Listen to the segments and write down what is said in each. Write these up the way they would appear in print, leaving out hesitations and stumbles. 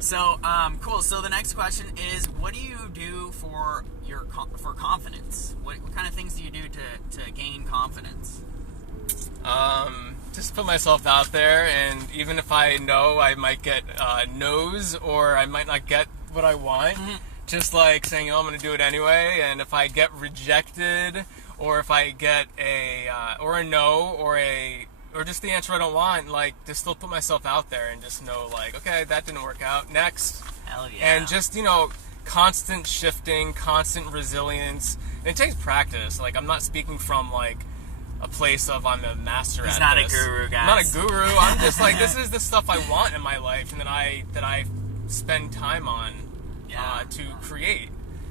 So, cool. So the next question is, what do you do for for confidence? What kind of things do you do to gain confidence? Just put myself out there, and even if I know I might get no's or I might not get what I want, just like saying, I'm going to do it anyway. And if I get rejected, or if I get a no, or just the answer I don't want, like, just still put myself out there and just know, like, okay, that didn't work out. Next. Hell yeah. And just, constant shifting, constant resilience. And it takes practice. Like, I'm not speaking from, like, a place of I'm a master He's at not this. a guru, guys. I'm not a guru. I'm just like, this is the stuff I want in my life and that I spend time on to create.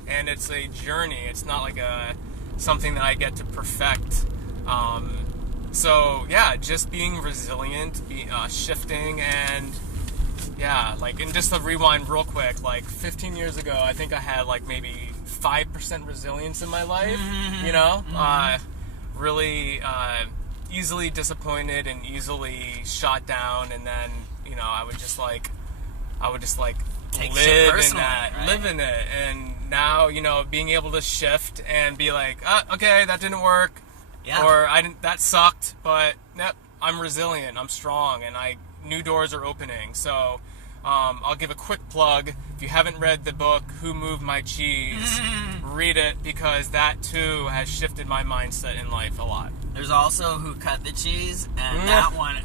And it's a journey. It's not like something that I get to perfect. So yeah, just being resilient, shifting, and and just to rewind real quick, like 15 years ago, I think I had like maybe 5% resilience in my life. Really easily disappointed and easily shot down, and then I would just like Take live shit in that, right? live in it, and now being able to shift and be like, okay, that didn't work, or that sucked, but nope, I'm resilient, I'm strong, and new doors are opening. So I'll give a quick plug. If you haven't read the book Who Moved My Cheese, read it, because that too has shifted my mindset in life a lot. There's also Who Cut the Cheese, and that one.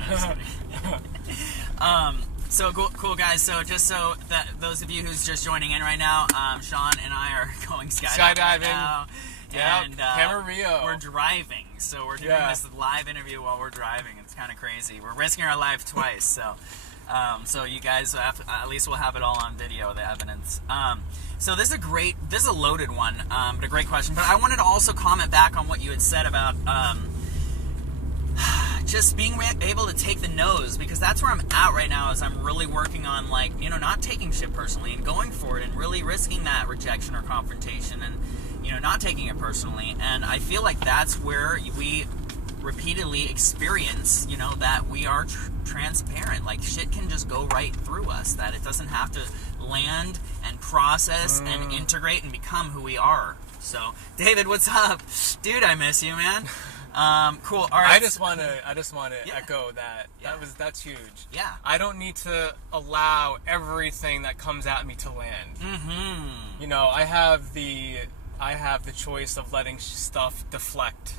So cool, guys. So just so that those of you who's just joining in right now, Sean and I are going skydiving right now. Yeah, and Camarillo. We're driving, so we're doing this live interview while we're driving. It's kind of crazy. We're risking our life twice, so you guys at least we'll have it all on video, the evidence. So this is a loaded one, but a great question. But I wanted to also comment back on what you had said about just being able to take the no's, because that's where I'm at right now. Is I'm really working on not taking shit personally and going for it and really risking that rejection or confrontation and not taking it personally. And I feel like that's where we repeatedly experience that we are transparent. Like, shit can just go right through us, that it doesn't have to land and process and integrate and become who we are. So David, what's up, dude? I miss you, man. Cool. All right. I just want to echo that. That's huge. Yeah. I don't need to allow everything that comes at me to land. I have the choice of letting stuff deflect.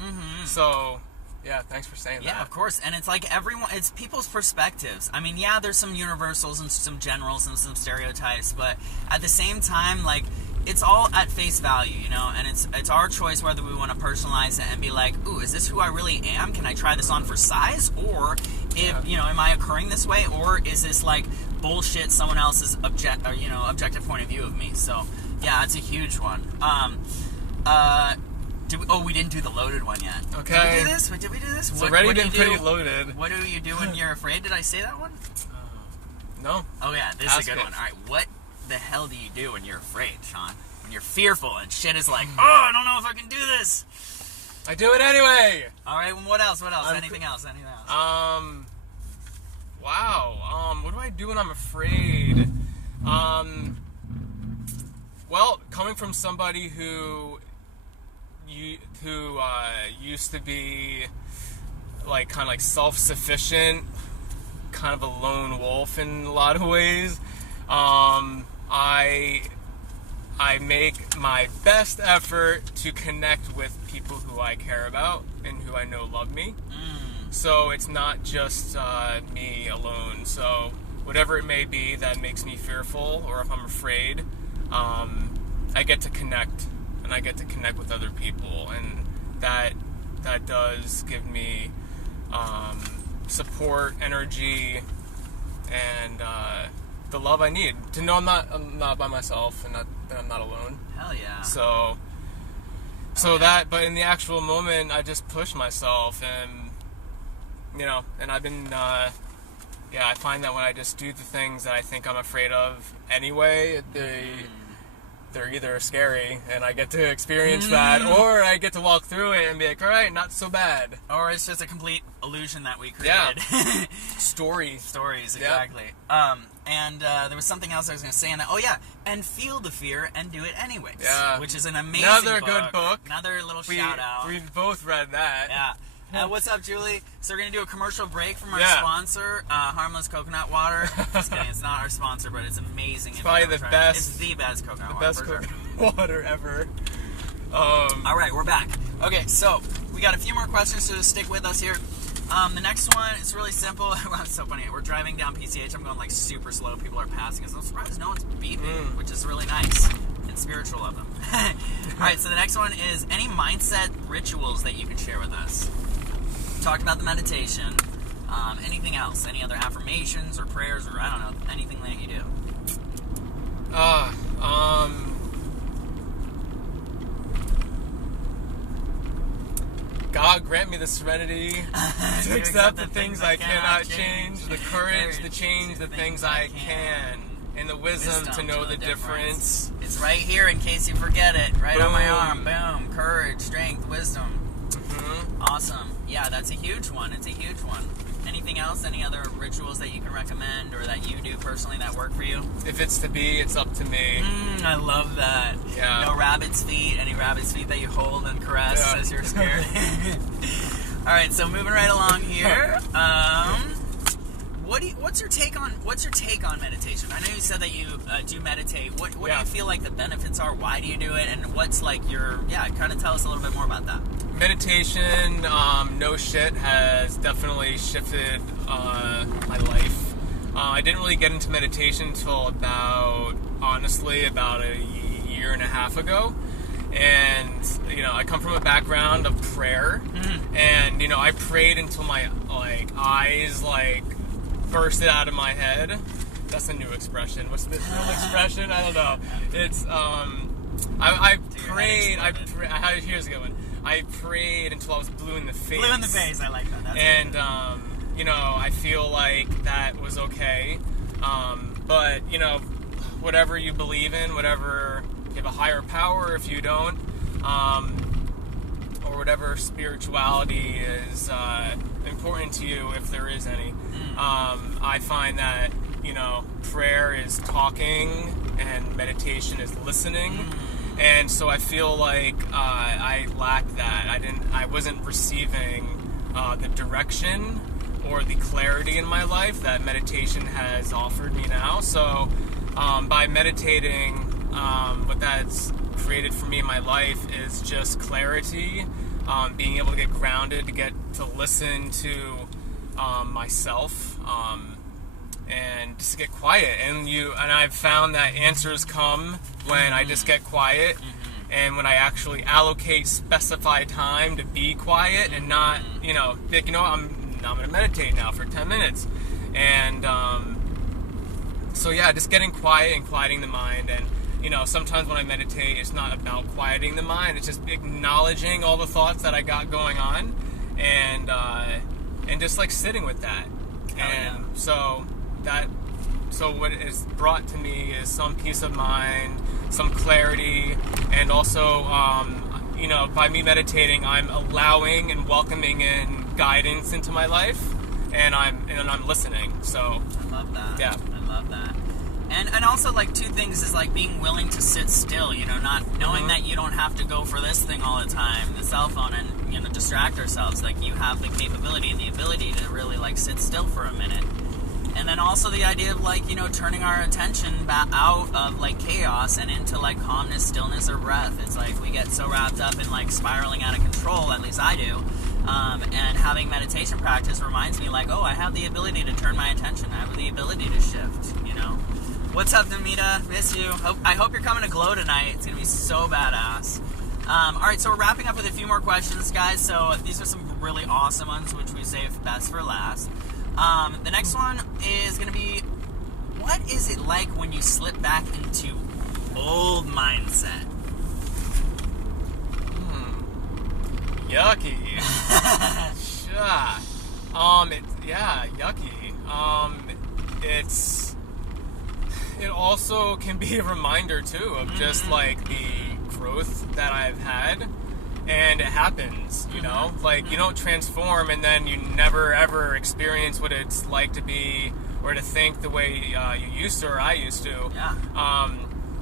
So yeah, thanks for saying that. Yeah, of course. And it's like it's people's perspectives. I mean, there's some universals and some generals and some stereotypes, but at the same time, like, it's all at face value, and it's our choice whether we want to personalize it and be like, ooh, is this who I really am? Can I try this on for size? Or am I occurring this way? Or is this like bullshit, someone else's objective point of view of me? So yeah, it's a huge one. We didn't do the loaded one yet. Okay. Did we do this? Did we do this? It's already been pretty loaded. What do you do when you're afraid? Did I say that one? No. Oh yeah, this is a good one. All right, what the hell do you do when you're afraid, Sean? When you're fearful and shit is like, I don't know if I can do this. I do it anyway. All right, well, what else? Anything else? Wow. What do I do when I'm afraid? Well, coming from somebody who used to be like kind of like self-sufficient, kind of a lone wolf in a lot of ways, I make my best effort to connect with people who I care about and who I know love me. So it's not just me alone. So whatever it may be that makes me fearful, or if I'm afraid, I get to connect, and I get to connect with other people, and that does give me support, energy, and the love I need to know I'm not by myself, and that I'm not alone. Hell yeah. So but in the actual moment, I just push myself, and and I've been I I find that when I just do the things that I think I'm afraid of anyway, they're either scary and I get to experience that, or I get to walk through it and be like, all right, not so bad. Or it's just a complete illusion that we created. Yeah. Stories, exactly. And there was something else I was going to say in that. Oh, yeah. And feel the fear and do it anyways. Yeah. Which is an amazing Another book. good book. Another little shout out. We've both read that. Yeah. What's up, Julie? So we're going to do a commercial break from our Yeah. sponsor, Harmless Coconut Water. Just kidding. It's not our sponsor, but it's amazing. It's probably the best. It's the best coconut water. Best coconut water ever. All right, we're back. Okay, so we got a few more questions, so stick with us here. The next one, it's really simple. It's so funny. We're driving down PCH. I'm going like super slow. People are passing us. I'm surprised no one's beeping, which is really nice and spiritual of them. All right, so the next one is any mindset rituals that you can share with us. Talked about the meditation. Anything else? Any other affirmations or prayers or I don't know, anything that you do? God grant me the serenity to accept the things I cannot change, the courage to change the things I can, and the wisdom to know the difference. It's right here in case you forget it. Right on my arm. Boom. Courage, strength, wisdom. Awesome. Yeah, that's a huge one. It's a huge one. Anything else? Any other rituals that you can recommend or that you do personally that work for you? If it's to be, it's up to me. I love that. Yeah. No rabbit's feet. Any rabbit's feet that you hold and caress as you're scared. All right, so moving right along here. What's your take on meditation? I know you said that you do meditate. What do you feel like the benefits are? Why do you do it? And what's like kind of tell us a little bit more about that. Meditation, no shit, has definitely shifted my life. I didn't really get into meditation until about a year and a half ago. And, I come from a background of prayer. And, I prayed until my, eyes, bursted out of my head. That's a new expression. What's the new expression? I don't know. It's, I prayed, here's a good one. I prayed until I was blue in the face. Blue in the face, I like that. That's I feel like that was okay. But, whatever you believe in, whatever, you have a higher power if you don't, or whatever spirituality is important to you, if there is any. I find that, prayer is talking and meditation is listening. And so I feel like I lacked that. I wasn't receiving the direction or the clarity in my life that meditation has offered me now. So by meditating, what that's created for me in my life is just clarity, being able to get grounded, to get to listen to myself, and just get quiet. And I've found that answers come when I just get quiet, and when I actually allocate specified time to be quiet and not, I'm going to meditate now for 10 minutes. And just getting quiet and quieting the mind. And sometimes when I meditate, it's not about quieting the mind. It's just acknowledging all the thoughts that I got going on, and just sitting with that. So what is brought to me is some peace of mind, some clarity, and also, by me meditating, I'm allowing and welcoming in guidance into my life, and I'm listening. So I love that. Yeah, I love that. And also, two things is being willing to sit still. Not knowing that you don't have to go for this thing all the time, the cell phone, and distract ourselves. You have the capability and the ability to really sit still for a minute. And then also the idea of turning our attention back out of chaos and into calmness, stillness, or breath. It's we get so wrapped up in spiraling out of control, at least I do. And having meditation practice reminds me I have the ability to turn my attention. I have the ability to shift, What's up, Namita? Miss you. I hope you're coming to Glow tonight. It's going to be so badass. Alright, so we're wrapping up with a few more questions, guys. So these are some really awesome ones, which we saved best for last. The next one is going to be, what is it like when you slip back into old mindset? Yucky. Yucky. it also can be a reminder too of just like the growth that I've had, and it happens, you know, like you don't transform and then you never ever experience what it's like to be or to think the way you used to or I used to.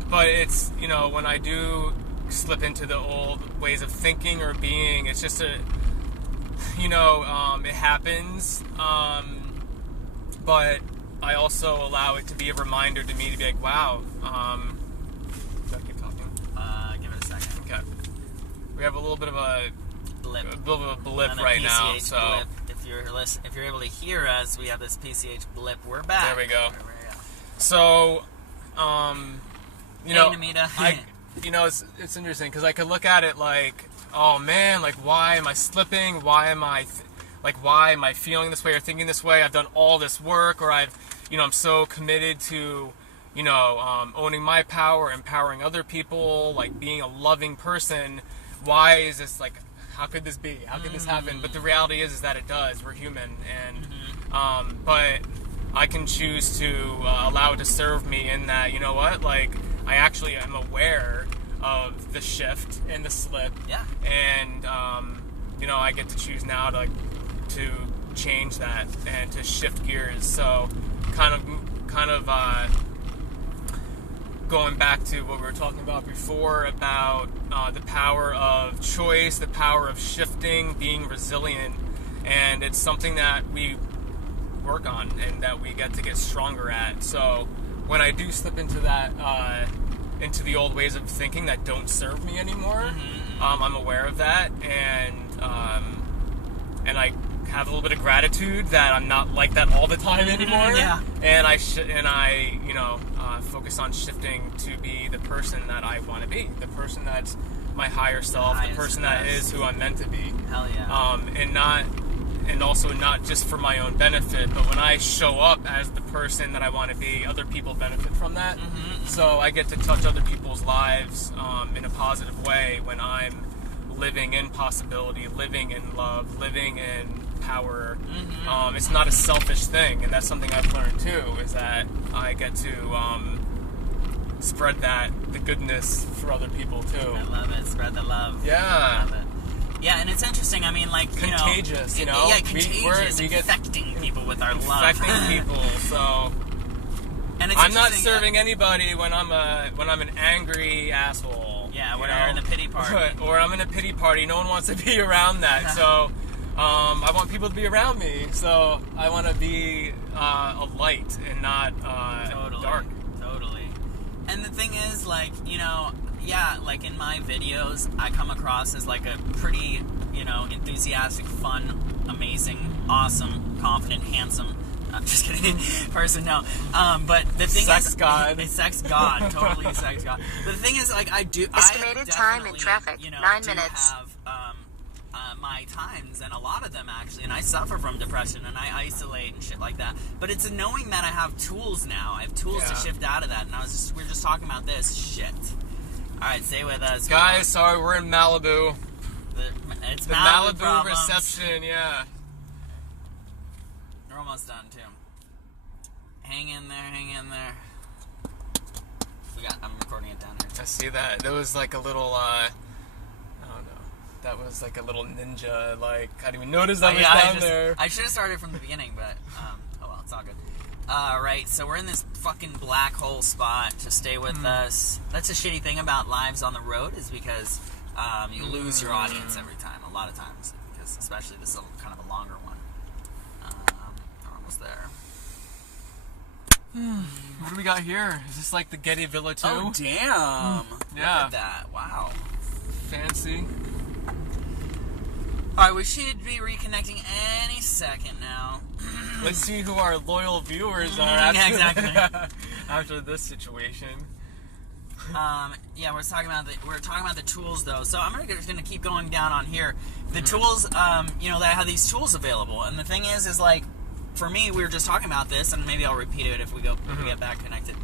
But it's, you know, when I do slip into the old ways of thinking or being, it's just a, you know, it happens, but I also allow it to be a reminder to me to be like, wow, should I keep talking? Give it a second. Okay. We have a little bit of a blip And a right PCH now, so blip. If you're able to hear us, we have this PCH blip. We're back. there we go. There we go. So, you know, Namita. you know, it's interesting because I could look at it like, oh man, like why am I slipping? Why am I feeling this way or thinking this way? I've done all this work, or I'm so committed to, you know, owning my power, empowering other people, like being a loving person. Why is this like? How could this be? How could this happen? But the reality is that it does. We're human, and but I can choose to allow it to serve me in that, you know what, like I actually am aware of the shift and the slip, and you know, I get to choose now to change that and to shift gears. So kind of going back to what we were talking about before about the power of choice, the power of shifting, being resilient, and it's something that we work on and that we get stronger at. So when I do slip into that, into the old ways of thinking that don't serve me anymore, I'm aware of that, and I have a little bit of gratitude that I'm not like that all the time anymore. And I you know, focus on shifting to be the person that I want to be, the person that's my higher self, the person that is who I'm meant to be. Hell yeah. And also not just for my own benefit, but when I show up as the person that I want to be, other people benefit from that. So I get to touch other people's lives in a positive way when I'm living in possibility, living in love, living in power. It's not a selfish thing, and that's something I've learned too, is that I get to spread the goodness for other people too. I love it. Spread the love. Yeah. I love it. Yeah, and it's interesting. I mean, like, contagious, you know? Yeah, contagious. We get infecting people with our love. Infecting people. So, and it's I'm not serving anybody when I'm an angry asshole. Yeah, when you're in a pity party. Or I'm in a pity party. No one wants to be around that. So, I want people to be around me. So I want to be a light and not dark. Totally. And the thing is, like, you know, yeah, like in my videos, I come across as like a pretty, you know, enthusiastic, fun, amazing, awesome, confident, handsome, I'm just kidding, person, no. But the thing sex god. Sex god, totally sex god. But the thing is, like, estimated time in traffic, you know, 9 do minutes. have my times, and a lot of them actually, and I suffer from depression, and I isolate and shit like that. But it's a knowing that I have tools now. I have tools to shift out of that, and we were just talking about this shit. All right, stay with us, guys. Sorry, we're in Malibu. It's the Malibu reception, yeah. We're almost done too. Hang in there. I'm recording it down here. I see that. There was like a little, I don't know. That was like a little ninja. Like, I didn't even notice that was down there. I should have started from the beginning, but oh well, it's all good. Right, so we're in this fucking black hole spot. To stay with us. That's a shitty thing about lives on the road, is because you lose your audience every time, a lot of times, because especially this is kind of a longer one. We're almost there. What do we got here? Is this like the Getty Villa too? Oh damn! Yeah. Look at that! Wow. Fancy. All right, we should be reconnecting any second now. Let's see who our loyal viewers are after this situation. Yeah, we're talking about the tools though. So I'm just gonna keep going down on here. The tools, you know, that I have these tools available, and the thing is like, for me, we were just talking about this, and maybe I'll repeat it if we get back connected.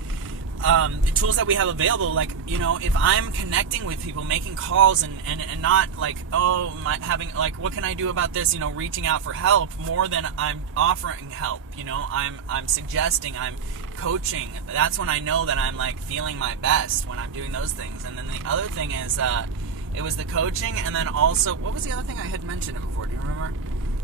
the tools that we have available, like, you know, if I'm connecting with people, making calls and not like, what can I do about this, you know, reaching out for help more than I'm offering help, you know, I'm suggesting, I'm coaching, that's when I know that I'm like feeling my best, when I'm doing those things. And then the other thing is, it was the coaching, and then also, what was the other thing I had mentioned it before, do you remember?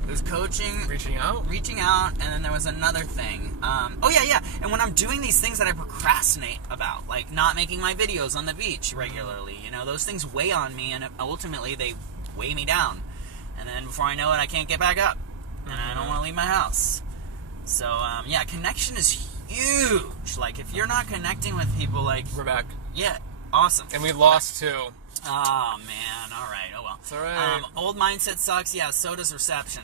It was coaching, reaching out, and then there was another thing. And when I'm doing these things that I procrastinate about, like not making my videos on the beach regularly, you know, those things weigh on me, and ultimately they weigh me down. And then before I know it, I can't get back up, and I don't want to leave my house. So, connection is huge. Like, if you're not connecting with people, like... We're back. Yeah, awesome. And we lost too. Oh, man. All right. Oh, well. It's all right. Old mindset sucks. Yeah, so does reception.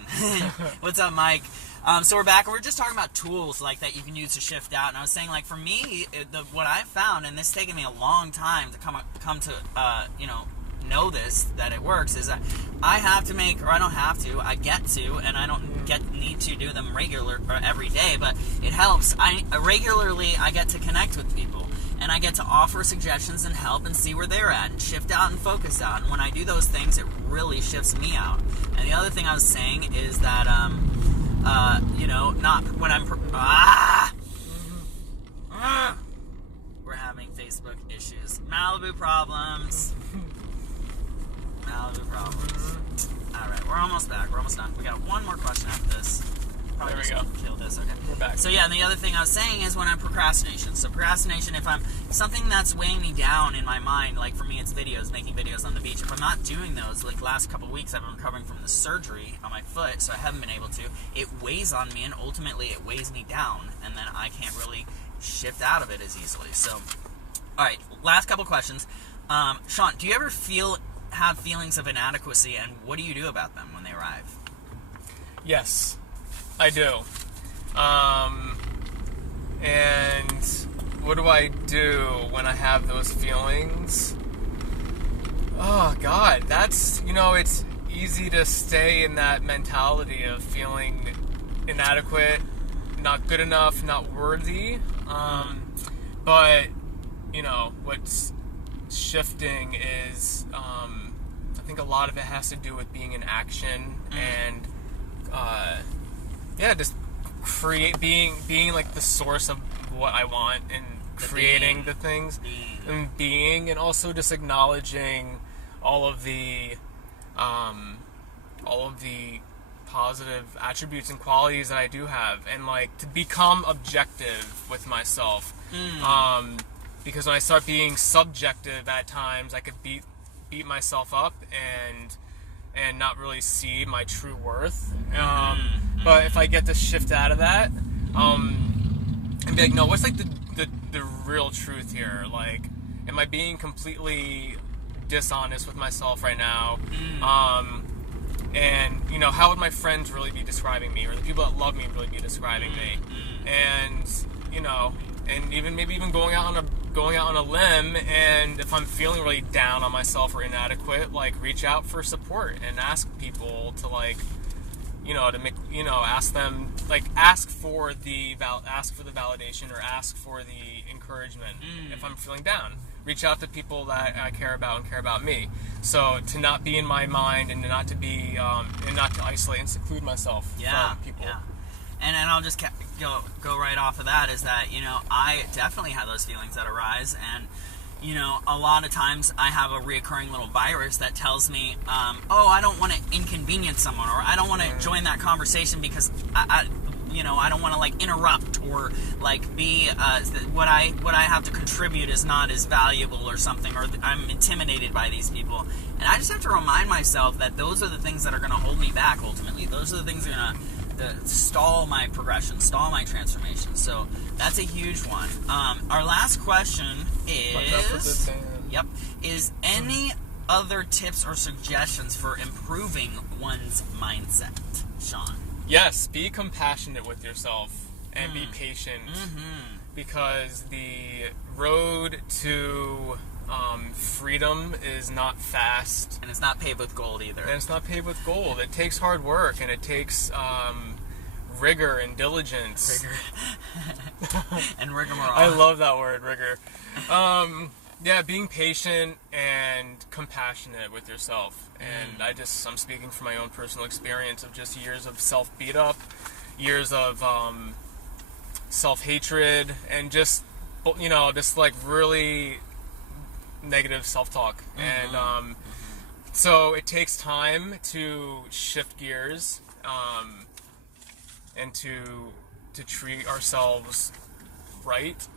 What's up, Mike? So we're back, and we're just talking about tools, like, that you can use to shift out. And I was saying, like, for me, what I found, and this has taken me a long time to come to, know this, that it works, is that I have to make, or I don't have to, I get to, and I don't need to do them regular or every day, but it helps. I get to connect with people, and I get to offer suggestions and help and see where they're at and shift out and focus out. And when I do those things, it really shifts me out. And the other thing I was saying is that, not when I'm, we're having Facebook issues. Malibu problems. Alright, we're almost back. We're almost done. We got one more question after this. Probably there we go. Kill this. Okay. We're back. So yeah, and the other thing I was saying is when I'm procrastination. So procrastination, if I'm something that's weighing me down in my mind, like for me it's videos, making videos on the beach. If I'm not doing those, like last couple weeks I've been recovering from the surgery on my foot, so I haven't been able to. It weighs on me, and ultimately it weighs me down, and then I can't really shift out of it as easily. So, alright, last couple questions. Sean, do you ever have feelings of inadequacy, and what do you do about them when they arrive? Yes, I do. And what do I do when I have those feelings? Oh, God, that's, it's easy to stay in that mentality of feeling inadequate, not good enough, not worthy. But, what's shifting is, I think a lot of it has to do with being in action and, just being like the source of what I want and creating the things and also just acknowledging all of the positive attributes and qualities that I do have, and like to become objective with myself. Because when I start being subjective at times, I could beat myself up and not really see my true worth. But if I get to shift out of that, and be like, no, what's like the real truth here? Like, am I being completely dishonest with myself right now? And how would my friends really be describing me, or the people that love me really be describing me? And and even going out on a limb, and if I'm feeling really down on myself or inadequate, like reach out for support and ask people to to make ask them, like ask for the validation or ask for the encouragement. If I'm feeling down, reach out to people that I care about and care about me. So to not be in my mind, and not to be and not to isolate and seclude myself from people. Yeah. And I'll just go right off of that, is that, I definitely have those feelings that arise, and, a lot of times I have a reoccurring little virus that tells me, I don't want to inconvenience someone, or I don't want to join that conversation because I don't want to like interrupt, or like be what I have to contribute is not as valuable or something, or I'm intimidated by these people. And I just have to remind myself that those are the things that are going to hold me back ultimately. Those are the things that are going to stall my progression, stall my transformation. So that's a huge one. Our last question is any other tips or suggestions for improving one's mindset, Sean? Yes, be compassionate with yourself and be patient, because the road to freedom is not fast, and it's not paved with gold either. And it's not paved with gold. It takes hard work, and it takes rigor and diligence. And rigmarole. I love that word, rigor. Yeah, being patient and compassionate with yourself. And I'm speaking from my own personal experience of just years of self-beat up, years of self-hatred, and just like really negative self-talk. And so it takes time to shift gears and to treat ourselves right.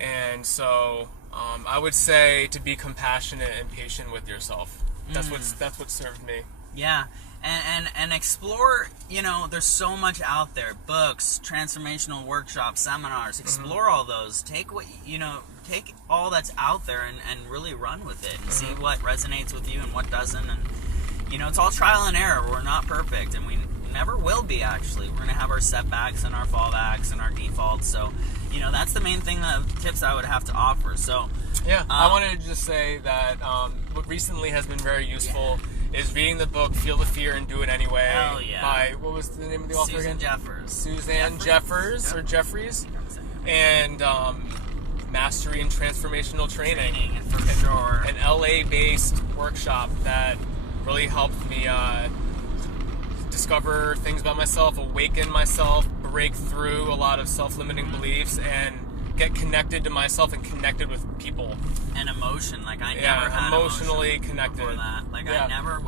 And so I would say to be compassionate and patient with yourself. That's what served me. Yeah. And explore, there's so much out there. Books, transformational workshops, seminars. Explore all those. Take take all that's out there and really run with it and see what resonates with you and what doesn't. And, it's all trial and error. We're not perfect, and we never will be, actually. We're going to have our setbacks and our fallbacks and our defaults. So, that's the main thing, the tips I would have to offer. So, yeah, I wanted to just say that what recently has been very useful is reading the book Feel the Fear and Do It Anyway by, what was the name of the author again? Suzanne Jeffers or Jeffries. And Mastery and Transformational Training. For sure. An LA-based workshop that really helped me discover things about myself, awaken myself, break through a lot of self-limiting beliefs, and get connected to myself and connected with people. And emotion, like I never had emotionally connected. Before that. Like I never would.